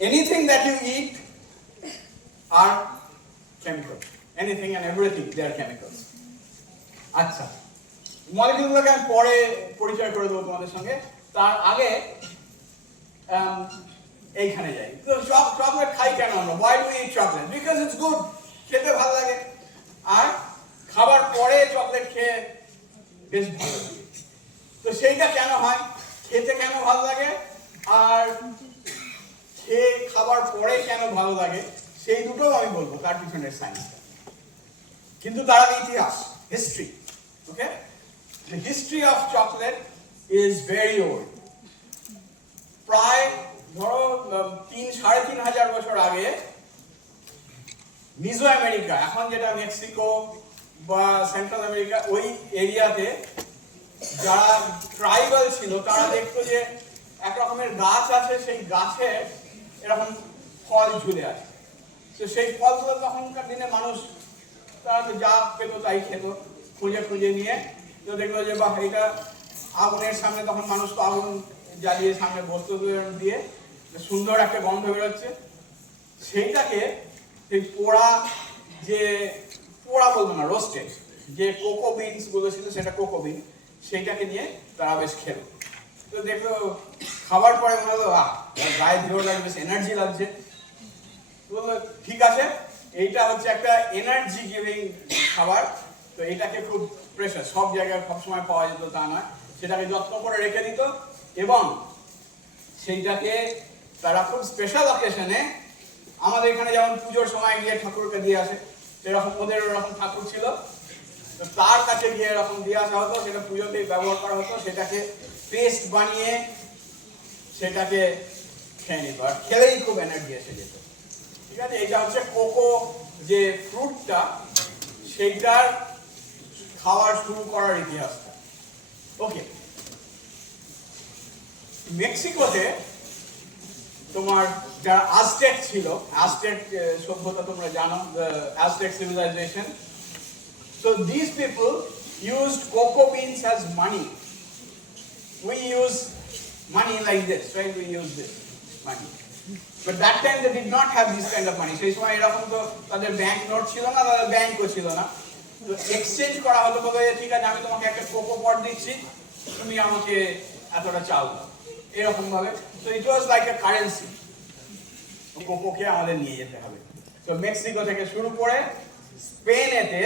anything that you eat are chemicals. Anything and everything, they are chemicals. আচ্ছা, মলিকিউলগুলোকে আমি পরে পরিচয় করে দেবো তোমাদের সঙ্গে। তার আগে এইখানে যাই। তো চকলেট খাই কেন আমরা? Why do we eat chocolate? Because it's good. খেতে ভালো লাগে। আর খাবার পরে চকলেট খেয়ে বেশ ভালো লাগে। তো সেইটা কেন হয়? খেতে কেন ভালো লাগে আর খেয়ে খাবার পরে কেন ভালো লাগে সেই দুটো আমি বলবো, তার পিছনের সায়েন্সটা। কিন্তু তার আগে ইতিহাস, history. Okay, the history of chocolate is very old. প্রায় ধরো 3-3,500 বছর আগে মিজো আমেরিকা, এখন যেটা মেক্সিকো বা সেন্ট্রাল আমেরিকা, ওই এরিয়াতে যারা ট্রাইবাল ছিল তারা দেখতো যে এক রকমের গাছ আছে, সেই গাছে এরকম ফল ঝুলে আছে। তো সেই ফলগুলো তখনকার দিনে মানুষ তারা তো যা পেত তাই খেত, খুঁজে খুঁজে নিয়ে। তো দেখলো যে বাহ, এটা আগুনের সামনে, তখন মানুষ তো আগুন জ্বালিয়ে সামনে বস্তু দিয়ে সুন্দর একটা গন্ধ বেরোচ্ছে, সেইটাকে সেই পোড়া, যে পোড়া বলবো না, রোস্টেড যে কোকো বিনস গুলো ছিল, সেটা কোকো বিন, সেইটাকে নিয়ে তারা বেশ খেলো। তো দেখলো খাবার পরে মনে হলো গায়ে ধীরে লাগবে, বেশ এনার্জি লাগছে। বললো ঠিক আছে, এইটা হচ্ছে একটা এনার্জি গিভিং খাবার, তো এইটাকে খুব প্রেশার, সব জায়গায় সবসময় পাওয়া যেত তা নয়, সেটাকে যত্ন করে রেখে দিত এবং সেইটাকে তারা খুব স্পেশাল অকেশনে, আমাদের এখানে যেমন পুজোর সময় গিয়ে ঠাকুরকে দিয়ে আসে, সেরকম ওদের ওরকম ঠাকুর ছিল, তো তার কাছে গিয়ে এরকম দিয়ে আসা হতো, সেটা পুজোতেই ব্যবহার করা হতো, সেটাকে পেস্ট বানিয়ে সেটাকে খেয়ে নিত, আর খেলেই খুব এনার্জি এসে যেত। ঠিক আছে, এটা হচ্ছে কোকো যে ফ্রুটটা, সেইটার খাওয়ার শুরু করার ইতিহাসটা। ওকে, মেক্সিকোতে তোমার যারা আজটেক ছিল, আজটেক সভ্যতা তোমরা জানো, Aztec civilisation, so these people used cocoa beans as money. We use money like this, right? We use this money, but that time they did not have this kind of money. সেই সময় এরকম তো তাদের bank note ছিল না, তাদের ব্যাংকও ছিল না, তো এক্সচেঞ্জ করা হতো। বলে ঠিক আছে, আমি তোমাকে একটা কোকো পট দিচ্ছি, তুমি আমাকে এতটা চাল দাও, এরকম ভাবে। তো ইট ওয়াজ লাইক এ কারেন্সি, কোকোকে আমাদের নিয়ে যেতে হবে। তো মেক্সিকো থেকে শুরু করে স্পেনেতে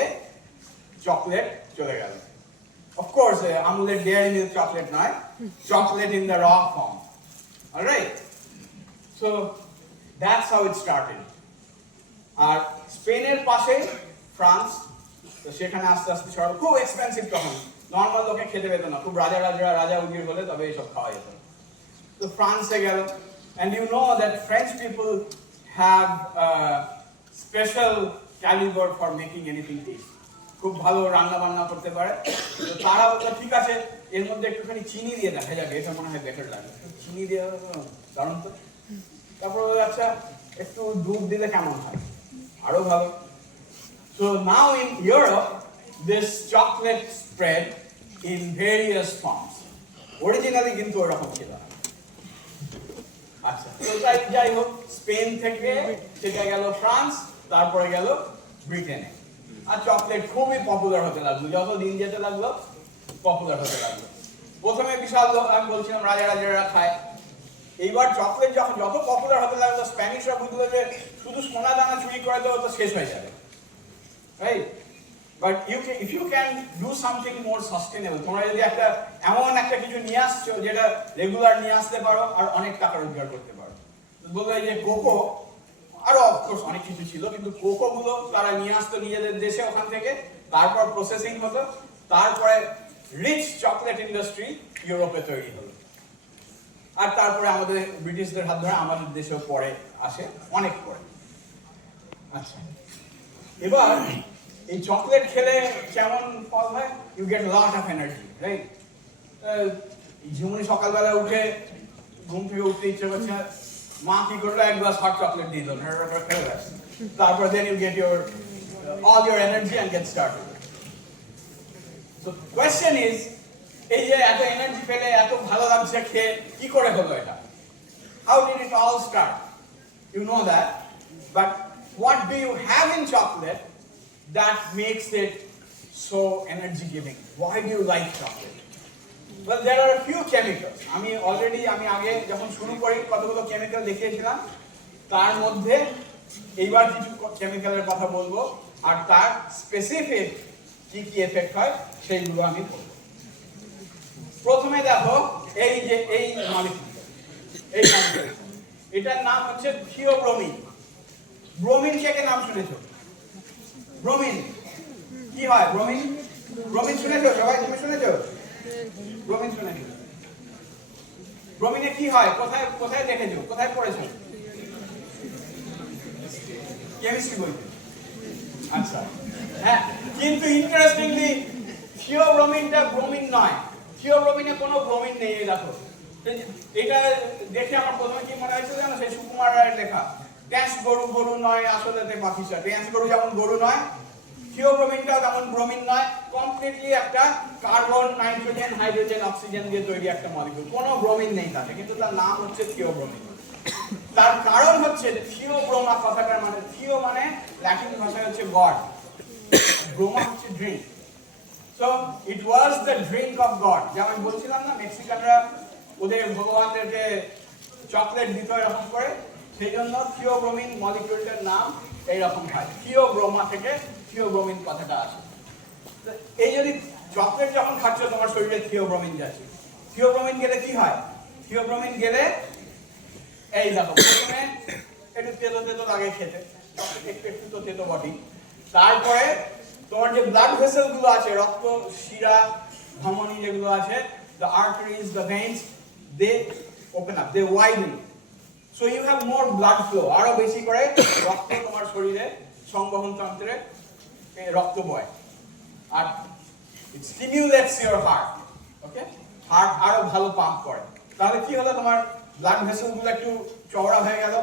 চকলেট চলে গেল। অফকোর্স আমুলের ডেয়ারি মিল্ক চকলেট নয়, chocolate in the raw form. Alright, so that's how it started. আর স্পেনের পাশে ফ্রান্স, তো সেখানে আস্তে আস্তে সব খুব এক্সপেন্সিভ, তখন নর্মাল লোকে খেতে পেত না, খুব রাজা উজির হলে তবে এইসব খাওয়া যেত। তো ফ্রান্সে গেল, and you know that French people have a special caliber for making anything taste. খুব ভালো রান্না বান্না করতে পারে। তো তারা বললো ঠিক আছে, এর মধ্যে একটুখানি চিনি দিয়ে দেখা যাবে, এটা মনে হয় বেটার লাগে, চিনি দিয়ে দারুণ তো। তারপর আচ্ছা একটু দুধ দিলে কেমন হয়, আরো ভালো। So now in Europe this chocolate spread in various forms. Originally কিন্তু ওরকম ছিল না। আচ্ছা, তো যাই হোক, স্পেন থেকে সেটা গেল ফ্রান্স, তারপরে গেল ব্রিটেনে, আর চকলেট খুবই পপুলার হতে লাগলো, যত দিন যেতে লাগলো পপুলার হতে লাগলো। প্রথমে বিশাল লোক, আমি বলছিলাম রাজারা খায়, এইবার চকলেট যখন যত পপুলার হতে লাগলো, স্প্যানিশরা বুঝলো যে শুধু সোনা দানা চুরি করে দেওয়া তো শেষ হয়ে যাবে, right? But if you can do something more sustainable, তোমরা যদি একটা এমন একটা কিছু নিয়ে আসছো যেটা রেগুলার নিয়ে আসতে পারো আর অনেক টাকা রোজগার করতে পারো, বললো যে কোকো, আরো অফকোর্স অনেক কিছু ছিল, কিন্তু কোকো গুলো তারা নিয়ে আসতো নিজেদের দেশে, ওখান থেকে তারপর প্রসেসিং হতো, তারপরে রিচ চকলেট ইন্ডাস্ট্রি ইউরোপে তৈরি হলো, আর তারপরে আমাদের ব্রিটিশদের হাত ধরে আমাদের দেশেও পরে আসে, অনেক পরে। আচ্ছা, এবার এই চকলেট খেলে কেমন ফল হয়? You get lot of energy, right? Jhumuni সকালবেলা উঠে ঘুম থেকে উঠতে ইচ্ছে করছে, মা কি করলো, এক গ্লাস হট চকলেট দিয়ে দিল, খেয়ে গেছে, তারপর then you get your all your energy and get started. So question is, এই যে এত এনার্জি পেলে, এত ভালো লাগছে খেয়ে, কি করে হলো এটা? How did it all start? You know that. But what do you have in chocolate that makes it so energy giving? Why do you like chocolate? Well, there are a few chemicals. আমি আগে যখন শুরু করি কতগুলো chemical দেখিয়েছিলাম, তার মধ্যে এইবার কিছু কেমিক্যালের কথা বলবো আর তার স্পেসিফিক কি কি এফেক্ট হয় সেইগুলো আমি বলবো। প্রথমে দেখো এই যে এই মলিকিউল, এটার নাম হচ্ছে থিওব্রোমিন। ব্রোমিন কে নাম শুনেছো? ব্রোমিন কি হয়? ব্রোমিন ব্রোমিন শুনেছো সবাই? তুমি শুনেছো? ব্রোমিন শুনেছো? ব্রোমিনে কি হয়? কোথায় কোথায় দেখেছো? কোথায় পড়েছো? কেমিস্ট্রি বইতে। আচ্ছা, হ্যাঁ, কিন্তু ইন্টারেস্টিংলি থিওব্রোমিনটা ব্রোমিন নয়। থিওব্রোমিনে কোনো ব্রোমিন নেই। এই দেখো, এটা দেখে আমার প্রথমে কি মনে হয়েছিল জানো? সেই সুকুমার রায়ের লেখা ড্যাশ গরু গরু নয় আসলেতে পাখিসা। ড্যাশ গরু যেমন গরু নয়, থিওব্রোমিনটাও তেমন ব্রোমিন নয়। কমপ্লিটলি একটা কার্বন, নাইট্রোজেন, হাইড্রোজেন, অক্সিজেন দিয়ে তৈরি একটা মলিকিউল। কোনো ব্রোমিন নেই তাতে, কিন্তু তার নাম হচ্ছে থিওব্রোমিন। তার কারণ হচ্ছে থিওব্রোমা কথাটার মানে, থিও মানে ল্যাটিন ভাষায় হচ্ছে গড, ব্রোমা হচ্ছে drink. So it was the drink of god. যেমন বলছিলাম না, মেক্সিকানরা ওদের ভগবানদেরকে চকলেট দিত এরকম করে, সেই জন্য থিওব্রোমিন মলিকিউলটার নাম এইরকম হয়। থিওব্রোমা থেকে থিওব্রোমিন কথাটা আসে। এই যদি চকলেট যখন খাচ্ছ তোমার শরীরে থিওব্রোমিন যাচ্ছে। থিওব্রোমিন গেলে কি হয়? থিওব্রোমিন গেলে এই দেখো, প্রথমে একটু তেতো তেতো লাগে খেতে, চকলেট একটু একটু তো তেতো বটেই। তারপরে তোমার যে ব্লাড ভেসেল গুলো আছে, রক্ত শিরা ধমনী যেগুলো আছে, the arteries, the veins, they open up, they widen, so you have more blood flow. আরো বেশি করে রক্ত তোমার শরীরে সংবহন তন্ত্রে রক্ত বয়, আর it stimulates your heart. Okay, heart আরো ভালো পাম্প করে। তাহলে কি হলো? তোমার ব্লাড ভেসেল গুলো একটু চওড়া হয়ে গেল,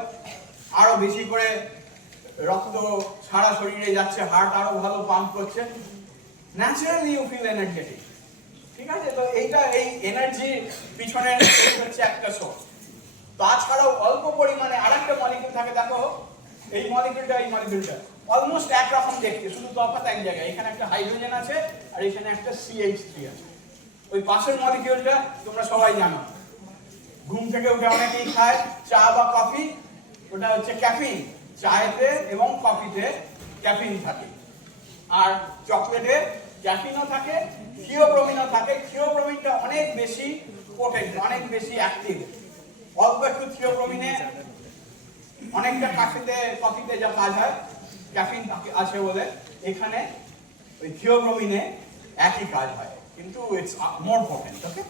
আরো বেশি করে রক্ত সারা শরীরে যাচ্ছে, হার্ট আরো ভালো পাম্প করছে, ন্যাচারালি ইউ ফিল এনার্জেটিক। ঠিক আছে? তো এইটা এই এনার্জি পিছনে হচ্ছে একটা সোর্স। তাছাড়াও অল্প পরিমাণে আরেকটা মলিকিউল থাকে, দেখো এই মলিকিউলটা অলমোস্ট একরকম দেখতে, শুধু তফাৎ এক জায়গায়। এখানে একটা হাইড্রোজেন আছে আর এখানে একটা CH3 আছে। ওই পাশের মলিকিউলটা তোমরা সবাই জানো, ঘুম থেকে উঠে অনেকেই খায় চা বা কফি, ওটা হচ্ছে ক্যাফিন। চায়েতে এবং কফিতে ক্যাফিন থাকে, আর চকলেটে ক্যাফিনও থাকে, থিওব্রোমিনও থাকে। থিওব্রোমিনটা অনেক বেশি পোটেন্ট, অনেক বেশি অ্যাক্টিভ। অল্প একটু থিওব্রোমিনে অনেকটা কফিতে যা কাজ হয়, ক্যাফিন আছে বলে এখানে ওই থিওব্রোমিনে একই কাজ হয়, কিন্তু it's more potent. Okay,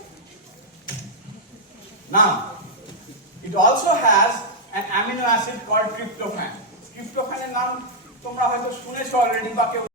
now it also has an amino acid called tryptophan. ট্রিপ্টোফ্যানের নাম তোমরা হয়তো শুনেছো অলরেডি বা কেউ